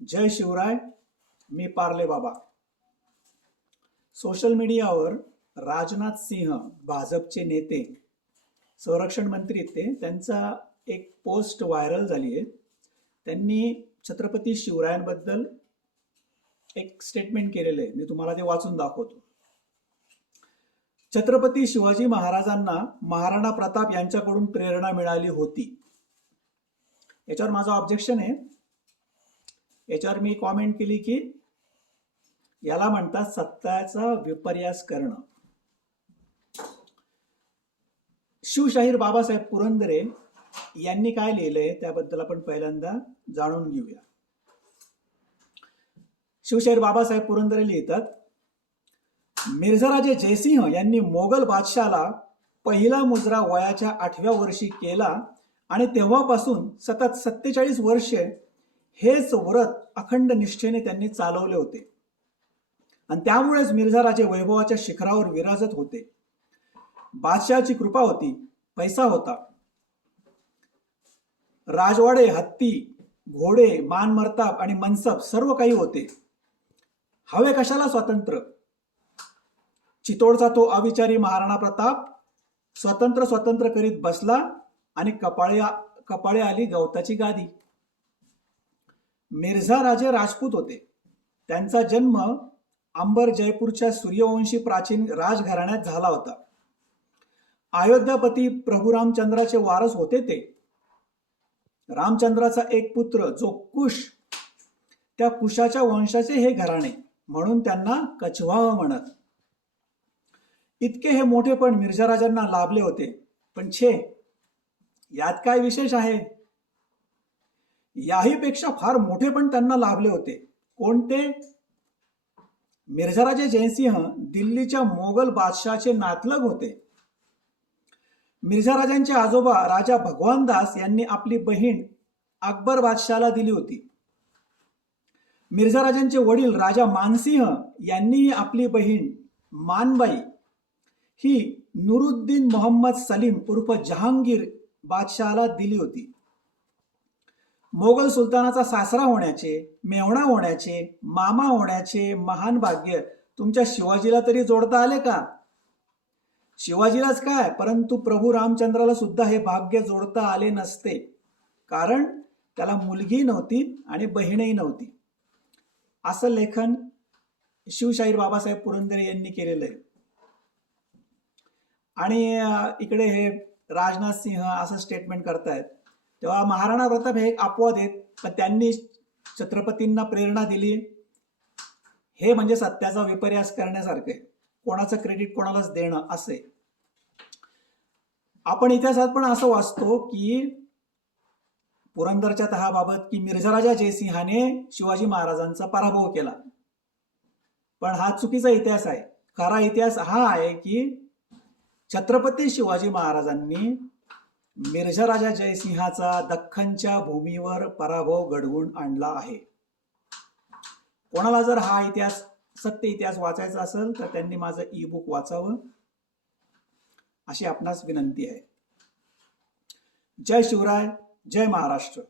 जय शिवराय मी पार्ले बाबा. सोशल मीडियावर राजनाथ सिंह भाजपचे नेते संरक्षण मंत्री ते त्यांचा एक पोस्ट व्हायरल झाली आहे त्यांनी छत्रपती शिवरायांबद्दल एक स्टेटमेंट केलेलं आहे मी तुम्हाला ते वाचून दाखवतो. छत्रपती शिवाजी महाराजांना महाराणा प्रताप यांच्याकडून प्रेरणा मिळाली होती. याच्यावर माझं ऑब्जेक्शन आहे. याच्यावर मी कॉमेंट केली की याला म्हणतात सत्ताचा विपर्यास करणं. शिवशाहीर बाबासाहेब पुरंदरे यांनी काय लिहिलंय त्याबद्दल आपण पहिल्यांदा जाणून घेऊया. शिवशाहीर बाबासाहेब पुरंदरे लिहितात मिर्झाराजे जयसिंह यांनी मोगल बादशाला पहिला मुजरा वयाच्या आठव्या वर्षी केला आणि तेव्हापासून सतत सत्तेचाळीस वर्षे हेच व्रत अखंड निष्ठेने त्यांनी चालवले होते. आणि त्यामुळेच मिर्झा राजे वैभवाच्या शिखरावर विराजत होते. बादशहाची कृपा होती पैसा होता. राजवाडे हत्ती घोडे मान मर्ताप आणि मनसब सर्व काही होते. हवे कशाला स्वातंत्र्य? चितोडचा तो अविचारी महाराणा प्रताप स्वतंत्र स्वतंत्र करीत बसला आणि कपाळे कपाळे आली गवताची गादी. मिर्झा राजे राजपूत होते. त्यांचा जन्म अंबर जयपूरच्या सूर्यवंशी प्राचीन राजघराण्यात झाला होता. अयोध्यापती प्रभू रामचंद्राचे वारस होते ते. रामचंद्राचा एक पुत्र जो कुश त्या कुशाच्या वंशाचे हे घराणे म्हणून त्यांना कछवाह म्हणत. इतके हे मोठेपण मिर्झा राजांना लाभले होते. पण छे यात काय विशेष आहे? याही पेक्षा फार मोठे पण त्यांना लाभले होते. कोणते? मिर्झाराजे जयसिंह दिल्लीच्या मोगल बादशाचे नातलग होते. मिर्झाराजांचे आजोबा राजा भगवान दास यांनी आपली बहीण अकबर बादशाला दिली होती. मिर्झा राजांचे वडील राजा मानसिंह यांनीही आपली बहीण मानबाई ही नुरुद्दीन मोहम्मद सलीम उर्फ जहांगीर बादशहाला दिली होती. मोगल सुलतानाचा सासरा होण्याचे मेवणा होण्याचे मामा होण्याचे महान भाग्य तुमच्या शिवाजीला तरी जोडता आले का? शिवाजीलाच काय? परंतु प्रभू रामचंद्राला सुद्धा हे भाग्य जोडता आले नसते. कारण त्याला मुलगी नव्हती आणि बहीणही नव्हती. असं लेखन शिवशाहीर बाबासाहेब पुरंदरे यांनी केलेलं आहे. आणि इकडे हे राजनाथ सिंह असं स्टेटमेंट करतायत. तेव्हा महाराणा प्रताप हे एक अपवाद आहेत पण त्यांनी छत्रपतींना प्रेरणा दिली. हे म्हणजे सत्याचा विपर्यास करण्यासारखे कोणाचं क्रेडिट कोणालाच देणं असे. आपण इतिहासात पण असं वाचतो की पुरंदरच्या तहाबाबत की मिर्झराजा जयसिंहाने शिवाजी महाराजांचा पराभव केला. पण हा चुकीचा इतिहास आहे. खरा इतिहास हा आहे की छत्रपती शिवाजी महाराजांनी मिर्झा राजा जयसिंहाचा दख्खनच्या भूमीवर पराभव घडवून आणला आहे. कोणाला जर हा इतिहास सत्य इतिहास वाचायचा असेल तर त्यांनी माझं ई बुक वाचावं अशी आपणास विनंती आहे. जय शिवराय जय महाराष्ट्र.